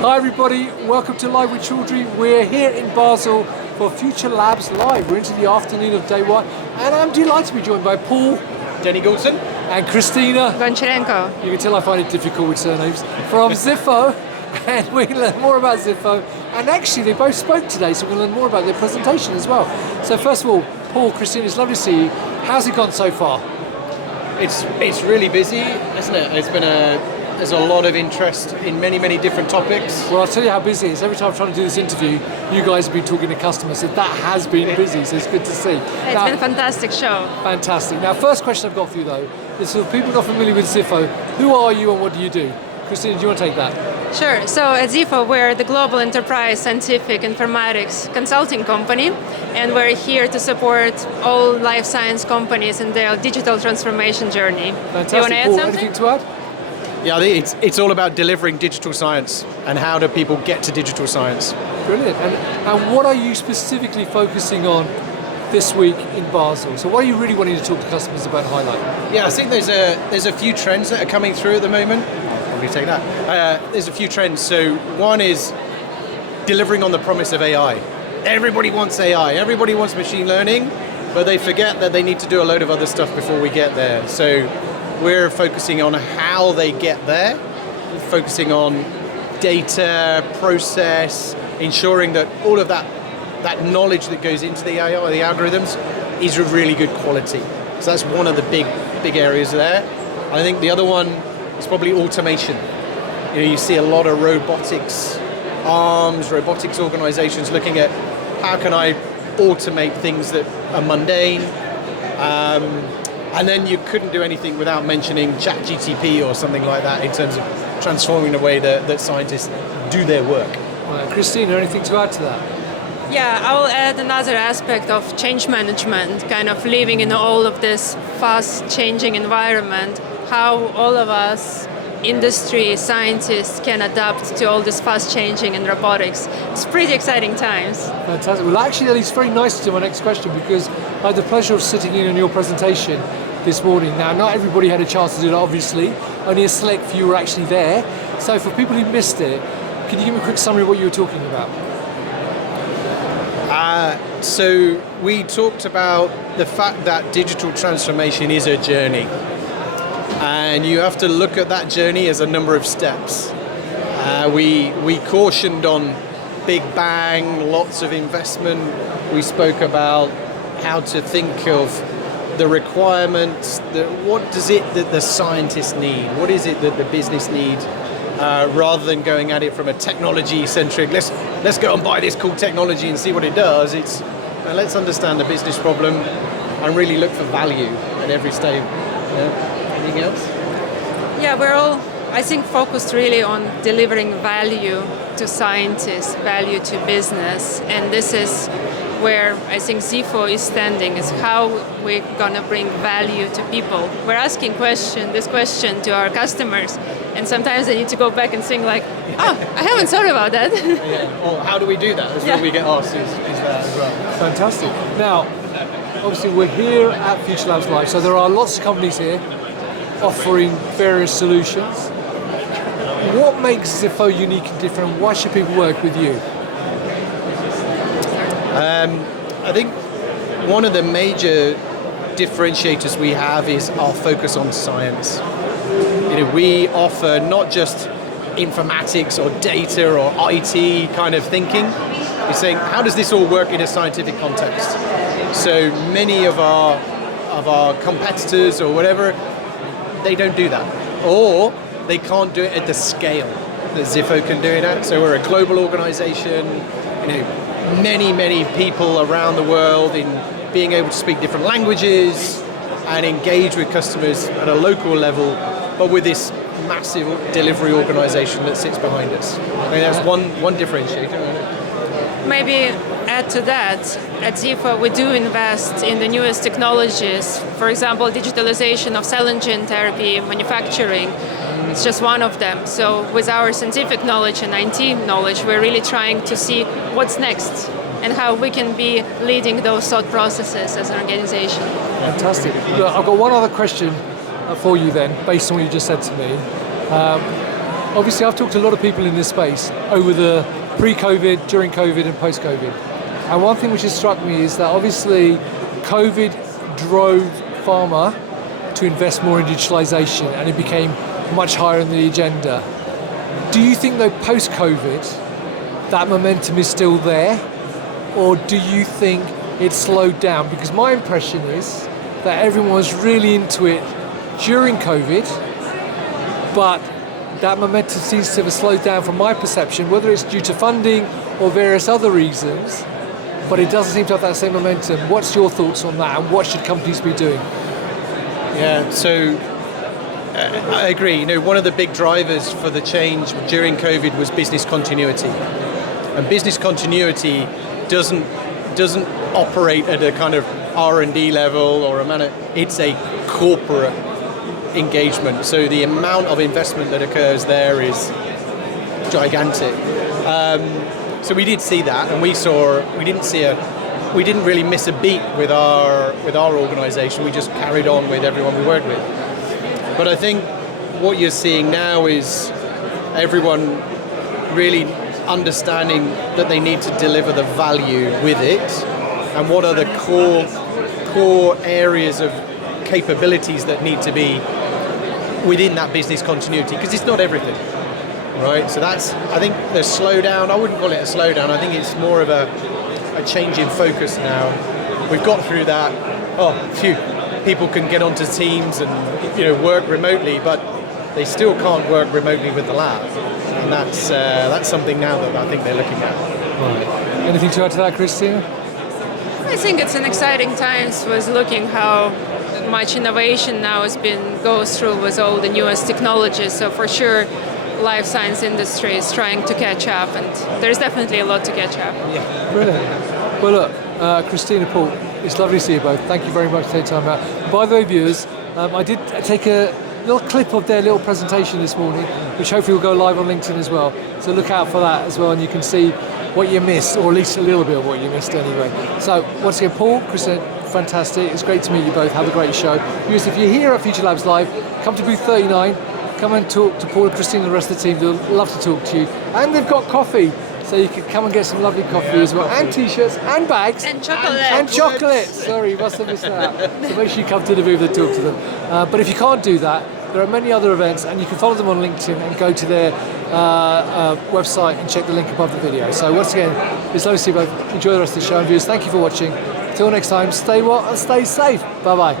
Hi everybody, welcome to Live with Chaudhry. We're here in Basel for Future Labs Live. We're into the afternoon of day one, and I'm delighted to be joined by Paul, Denny Goulson, and Kristina. Goncharenko. You can tell I find it difficult with surnames. From Zifo, and we can learn more about Zifo. And actually, they both spoke today, so we're going to learn more about their presentation as well. So first of all, Paul, Kristina, it's lovely to see you. How's it gone so far? It's really busy, isn't it? There's a lot of interest in many different topics. Well, I'll tell you how busy it is. Every time I'm trying to do this interview, you guys have been talking to customers, so that has been busy, so it's good to see. It's been a fantastic show. Fantastic. Now, first question I've got for you, though, is for people not familiar with Zifo, who are you and what do you do? Kristina, do you want to take that? Sure. So at Zifo, we're the global enterprise scientific informatics consulting company, and we're here to support all life science companies in their digital transformation journey. Fantastic. Do you want to add Paul, something? anything to add? Yeah, I think it's all about delivering digital science and how do people get to digital science. Brilliant. And what are you specifically focusing on this week in Basel? So what are you really wanting to talk to customers about and highlight? Yeah, I think there's a few trends that are coming through at the moment. I'll probably take that. There's a few trends. So one is delivering on the promise of AI. Everybody wants AI. Everybody wants machine learning, but they forget that they need to do a load of other stuff before we get there. So we're focusing on how they get there, focusing on data, process, ensuring that all of that knowledge that goes into the AI, the algorithms, is of really good quality. So that's one of the big areas there. I think the other one is probably automation. You see a lot of robotics arms, robotics organizations looking at how can I automate things that are mundane. And then you couldn't do anything without mentioning ChatGTP or something like that in terms of transforming the way that scientists do their work. Kristina, anything to add to that? Yeah, I will add another aspect of change management, kind of living in all of this fast-changing environment, how all of us, industry, scientists, can adapt to all this fast-changing in robotics. It's pretty exciting times. Fantastic. Well, actually, that leads very nicely to my next question, because I had the pleasure of sitting in on your presentation this morning. Now, not everybody had a chance to do that, obviously. Only a select few were actually there. So for people who missed it, can you give me a quick summary of what you were talking about? So we talked about the fact that digital transformation is a journey. And you have to look at that journey as a number of steps. We cautioned on big bang, lots of investment. We spoke about how to think of the requirements, what does it that the scientists need? What is it that the business need? Rather than going at it from a technology-centric, let's go and buy this cool technology and see what it does. It's let's understand the business problem and really look for value at every stage. Anything else? Yeah, we're all, I think, focused really on delivering value to scientists, value to business, and this is where I think Zifo is standing, is how we're gonna bring value to people. We're asking this question to our customers, and sometimes they need to go back and think like, oh, I haven't thought about that. Yeah. Or how do we do that? That's what we get asked is that as well. Fantastic. Now, obviously we're here at Future Labs Live, so there are lots of companies here offering various solutions. What makes Zifo unique and different? Why should people work with you? I think one of the major differentiators we have is our focus on science. We offer not just informatics or data or IT kind of thinking. We're saying, how does this all work in a scientific context? So many of our competitors or whatever, they don't do that, or they can't do it at the scale that Zifo can do it at. So we're a global organization, many people around the world in being able to speak different languages and engage with customers at a local level, but with this massive delivery organization that sits behind us. I mean, that's one differentiator. Maybe add to that, at Zifo we do invest in the newest technologies. For example, digitalisation of cell and gene therapy, manufacturing. It's just one of them. So with our scientific knowledge and IT knowledge, we're really trying to see what's next and how we can be leading those thought processes as an organization. Fantastic. Look, I've got one other question for you then, based on what you just said to me. obviously I've talked to a lot of people in this space over the pre-COVID, during COVID and post-COVID. And one thing which has struck me is that obviously COVID drove pharma to invest more in digitalisation, and it became much higher on the agenda. Do you think though post-COVID that momentum is still there, or do you think it slowed down? Because my impression is that everyone was really into it during COVID, but that momentum seems to have slowed down from my perception, whether it's due to funding or various other reasons, but it doesn't seem to have that same momentum. What's your thoughts on that, and what should companies be doing? Yeah, so I agree. One of the big drivers for the change during COVID was business continuity. And business continuity doesn't operate at a kind of R&D level or a manner. It's a corporate engagement. So the amount of investment that occurs there is gigantic. So we did see that, and we didn't really miss a beat with our organisation. We just carried on with everyone we worked with. But I think what you're seeing now is everyone really understanding that they need to deliver the value with it, and what are the core areas of capabilities that need to be within that business continuity, because it's not everything, right? So that's, I think the slowdown, I wouldn't call it a slowdown, I think it's more of a change in focus now. We've got through that. People can get onto Teams and work remotely, but they still can't work remotely with the lab, and that's something now that I think they're looking at. Right. Anything to add to that, Kristina? I think it's an exciting times with looking how much innovation now goes through with all the newest technologies. So for sure, life science industry is trying to catch up, and there's definitely a lot to catch up. Yeah, brilliant. Well, look, Kristina, Paul, it's lovely to see you both. Thank you very much for taking time out. By the way, viewers, I did take a little clip of their little presentation this morning, which hopefully will go live on LinkedIn as well. So look out for that as well, and you can see what you missed, or at least a little bit of what you missed anyway. So once again, Paul, Kristina, fantastic. It's great to meet you both. Have a great show. Viewers, if you're here at Future Labs Live, come to booth 39. Come and talk to Paul and Kristina and the rest of the team. They'll love to talk to you. And they've got coffee, so you can come and get some lovely coffee as well. And t-shirts, and bags. And chocolate. And chocolate. Sorry, you must have missed that. So make sure you come to the booth and talk to them. But if you can't do that, there are many other events, and you can follow them on LinkedIn and go to their website and check the link above the video. So once again, it's lovely to see you both. Enjoy the rest of the show. And viewers, thank you for watching. Till next time, stay well and stay safe. Bye-bye.